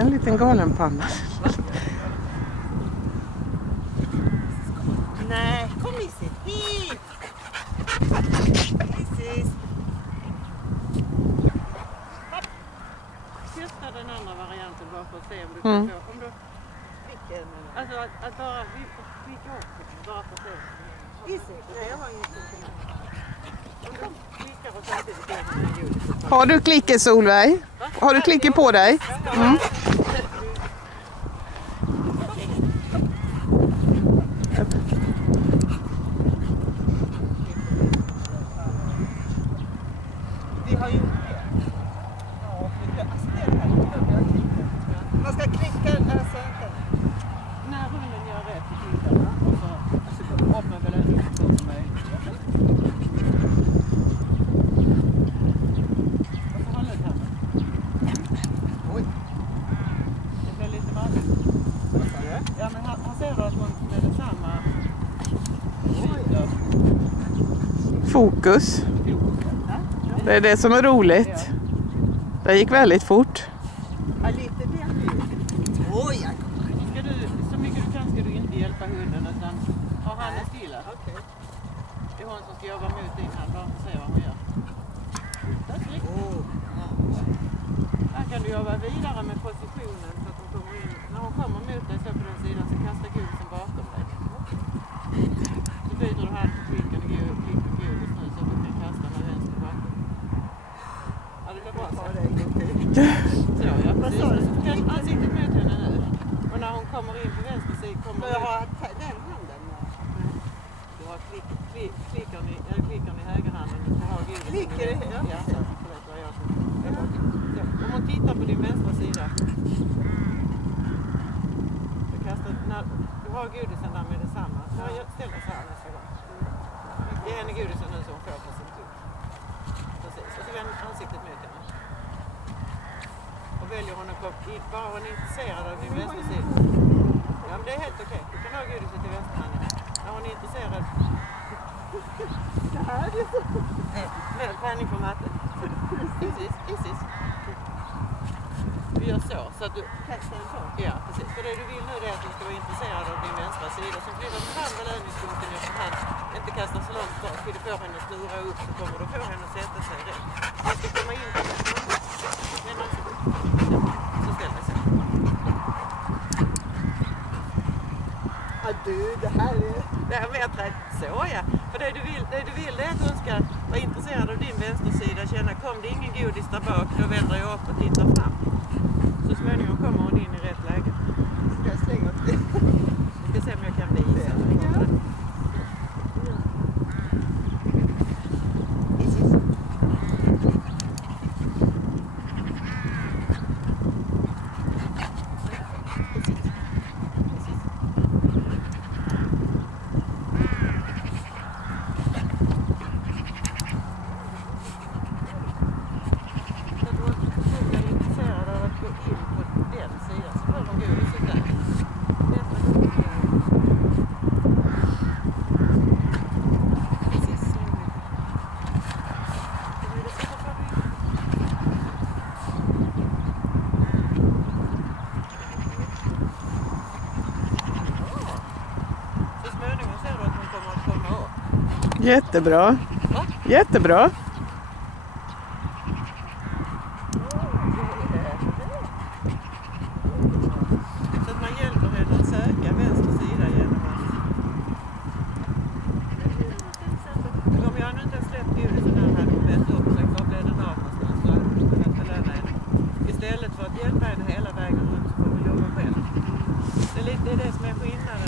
En liten galenpanna. Nej, kom Isis hit! Isis! Testa den andra varianten bara för att se om du kan få. Om du fick en. Alltså att bara klicka upp bara för att se. Isis? Nej, jag har ingenting. Om du klickar och samtidigt går godis. Har du klicker, Solveig? Har du klicker på dig? Mm. Vi har ju man ska klicka söken. När hunden gör rätt så klickar man och så upp med belöningen så som möjligt. Och så håller handen. Oj. Det blir lite vanligt. Vad sa du? Ja, men han ser att hon med detsamma sitter. Fokus. Det är det som är roligt. Det gick väldigt fort. Ja, lite det. Oj, ska du, så mycket du kan ska du inte hjälpa hunden utan ha handen stilla. Okay. Det är hon som ska jobba mot din hand, bara se vad hon gör. Här kan du jobba vidare med positionen så att hon kommer in. När hon kommer mot dig så på den sidan så kastar godisen bakom dig. Så byter du hand på klicken och godis nu så att du kan kasta med vänster bakom. Ja, det blir bra så. Så ja, precis. Så kan ansiktet mot henne nu. Och när hon kommer in på vänster sida kommer jag ha den handen. Du har klickern i högerhanden. Du ska ha godis. Klicker i höger? Ja, förlåt vad jag så. Om hon tittar på din vänstra sida. Du kastar, när du har godisen där med detsamma. Så jag ställer så här nästa gång. Ge henne godisen nu så hon får på sin tugg. Precis. Och så vänder ansiktet mot henne. Och väljer hon att bara hon är intresserad av din vänstra sida. Ja, men det är helt okej. Du kan ha godiset till vänsterhanden. När hon är intresserad. Det här är så. Med träning på matten. Isis. Vi gör så att du kastar en så. Ja, precis. För det du vill nu är att du ska vara intresserad av din vänstra sida. Så flyttar du fram belöningspunkten efterhand. Inte kasta så långt bort. Till du får henne att snurra upp så kommer du få henne att sätta sig rätt. Jag ska komma in på det. Så ställ dig så. Ja du, det här är mer träd. Så ja. För det du vill är att hon ska vara intresserad av din vänstersida. Känna, kom det ingen godis där bak, då vänder jag upp och tittar fram. Så småningom kommer hon in i rätt läge. Ska jag slänga åt det? Jag ska se om jag kan visa. Jättebra. Va? Jättebra. Så att man hjälper henne att söka vänster sida genom att... Om jag nu inte har släppt godisen här hade hon vänt upp sig, var blev den av någonstans så hade hon kunnat belöna henne. Istället för att hjälpa henne hela vägen runt så får hon jobba själv. Det är det som är skillnaden.